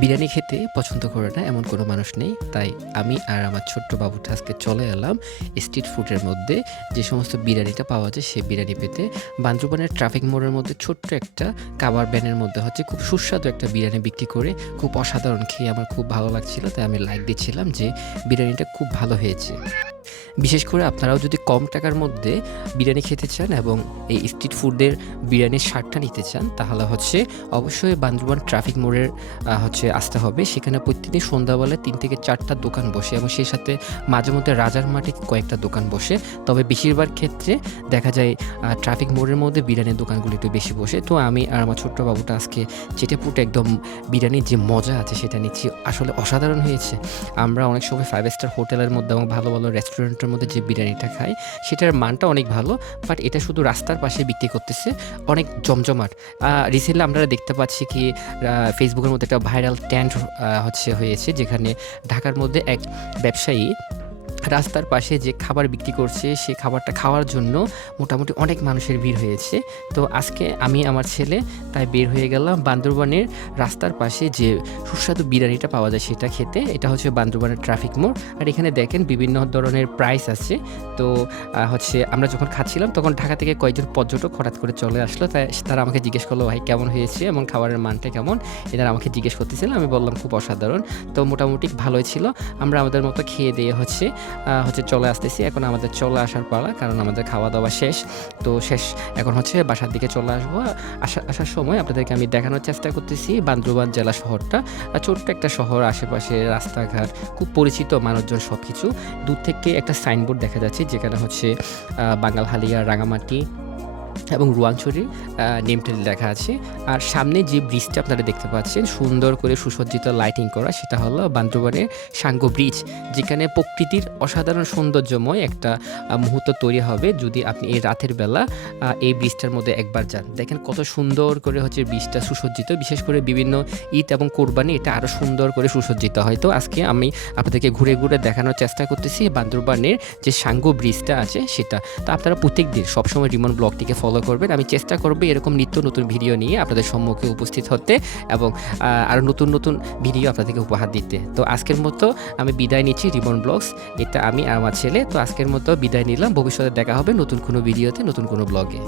বিরিয়ানি খেতে পছন্দ করে না এমন কোনো মানুষ নেই। তাই আমি আর আমার ছোট্ট বাবুটা আজকে চলে এলাম স্ট্রিট ফুডের মধ্যে যে সমস্ত বিরিয়ানিটা পাওয়া যায় সেই বিরিয়ানি পেতে। বান্দরবানের ট্রাফিক মোড়ের মধ্যে ছোট্ট একটা কাবার ভ্যানের মধ্যে হচ্ছে খুব সুস্বাদু একটা বিরিয়ানি বিক্রি করে খুব অসাধারণ খেয়ে আমার খুব ভালো লাগছিল। তাই আমি লাইক দিচ্ছিলাম যে বিরিয়ানিটা খুব ভালো হয়েছে। বিশেষ করে আপনারাও যদি কম টাকার মধ্যে বিরিয়ানি খেতে চান এবং এই স্ট্রিট ফুডের বিরিয়ানির স্বাদটা নিতে চান তাহলে হচ্ছে অবশ্যই বান্দরবান ট্রাফিক মোড়ের হচ্ছে আসতে হবে। সেখানে প্রতিদিন সন্ধ্যাবেলায় ৩ থেকে ৪টা দোকান বসে এবং সেই সাথে মাঝে মধ্যে রাজার মাঠে কয়েকটা দোকান বসে। তবে বেশিরভাগ ক্ষেত্রে দেখা যায় ট্রাফিক মোড়ের মধ্যে বিরিয়ানির দোকানগুলো একটু বেশি বসে। তো আমি আর আমার ছোট্ট বাবুটা আজকে চেটেপুটে একদম বিরিয়ানির যে মজা আছে সেটা নিচ্ছি। আসলে অসাধারণ হয়েছে। আমরা অনেক সময় 5 স্টার হোটেলের মধ্যে এবং ভালো, ভালো রেস্টুরেন্টের মধ্যে যে বিরিয়ানিটা খাই সেটার মানটা অনেক ভালো। বাট এটা শুধু রাস্তার পাশে বিক্রি করতেছে, অনেক জমজমাট। রিসেন্টলি আমরা দেখতে পাচ্ছি কি ফেসবুকের মধ্যে একটা ভাইরাল ট্রেন্ড হয়েছে যেখানে ঢাকার মধ্যে এক ব্যবসায়ী রাস্তার পাশে যে খাবার বিক্রি করছে সেই খাবারটা খাওয়ার জন্য মোটামুটি অনেক মানুষের ভিড় হয়েছে। তো আজকে আমি আমার ছেলে তাই বের হয়ে গেলাম বান্দরবানের রাস্তার পাশে যে সুস্বাদু বিরিয়ানিটা পাওয়া যায় সেটা খেতে। এটা হচ্ছে বান্দরবানের ট্রাফিক মোড়। আর এখানে দেখেন বিভিন্ন ধরনের প্রাইস আছে। তো হচ্ছে আমরা যখন খাচ্ছিলাম তখন ঢাকা থেকে কয়েকজন পর্যটক হঠাৎ করে চলে আসলো। তাই তারা আমাকে জিজ্ঞেস করলো ভাই কেমন হয়েছে এবং খাবারের মানটা কেমন, এনারা আমাকে জিজ্ঞেস করতেছিল। আমি বললাম খুব অসাধারণ। তো মোটামুটি ভালোই ছিল। আমরা আমাদের মতো খেয়ে দিয়ে হচ্ছে চলে আসতেছি। এখন আমাদের চলে আসার পালা, কারণ আমাদের খাওয়া দাওয়া শেষ। তো শেষ এখন হচ্ছে বাসার দিকে চলে আসবো। আসার সময় আপনাদেরকে আমি দেখানোর চেষ্টা করতেছি বান্দরবান জেলা শহরটা। ছোট্ট একটা শহর, আশেপাশে রাস্তাঘাট খুব পরিচিত, মানুষজন সব কিছু। দূর থেকে একটা সাইনবোর্ড দেখা যাচ্ছে যেখানে হচ্ছে বাঙ্গালহালিয়া, রাঙামাটি এবং রোয়াংছড়ি নেমটেল লেখা আছে। আর সামনে যে ব্রিজটা আপনারা দেখতে পাচ্ছেন সুন্দর করে সুসজ্জিত লাইটিং করা, সেটা হলো বান্দরবানের সাঙ্গো ব্রিজ, যেখানে প্রকৃতির অসাধারণ সৌন্দর্যময় একটা মুহূর্ত তৈরি হবে যদি আপনি এই রাতের বেলা এই ব্রিজটার মধ্যে একবার যান। দেখেন কত সুন্দর করে হচ্ছে ব্রিজটা সুসজ্জিত। বিশেষ করে বিভিন্ন ঈদ এবং কোরবানি এটা আরও সুন্দর করে সুসজ্জিত হয়। তো আজকে আমি আপনাদেরকে ঘুরে ঘুরে দেখানোর চেষ্টা করতেছি বান্দরবানের যে সাঙ্গো ব্রিজটা আছে সেটা। তো আপনারা প্রত্যেক দিন সবসময় রিমন ব্লগটিকে ফলো করবেন। আমি চেষ্টা করব এরকম নিত্য নতুন ভিডিও নিয়ে আপনাদের সম্মুখে উপস্থিত হতে এবং আরও নতুন নতুন ভিডিও আপনাদেরকে উপহার দিতে। তো আজকের মতো আমি বিদায় নিচ্ছি রিমন ব্লগস। এটা আমি আর আমার ছেলে। তো আজকের মতো বিদায় নিলাম। ভবিষ্যতে দেখা হবে নতুন কোনো ভিডিওতে, নতুন কোনো ব্লগে।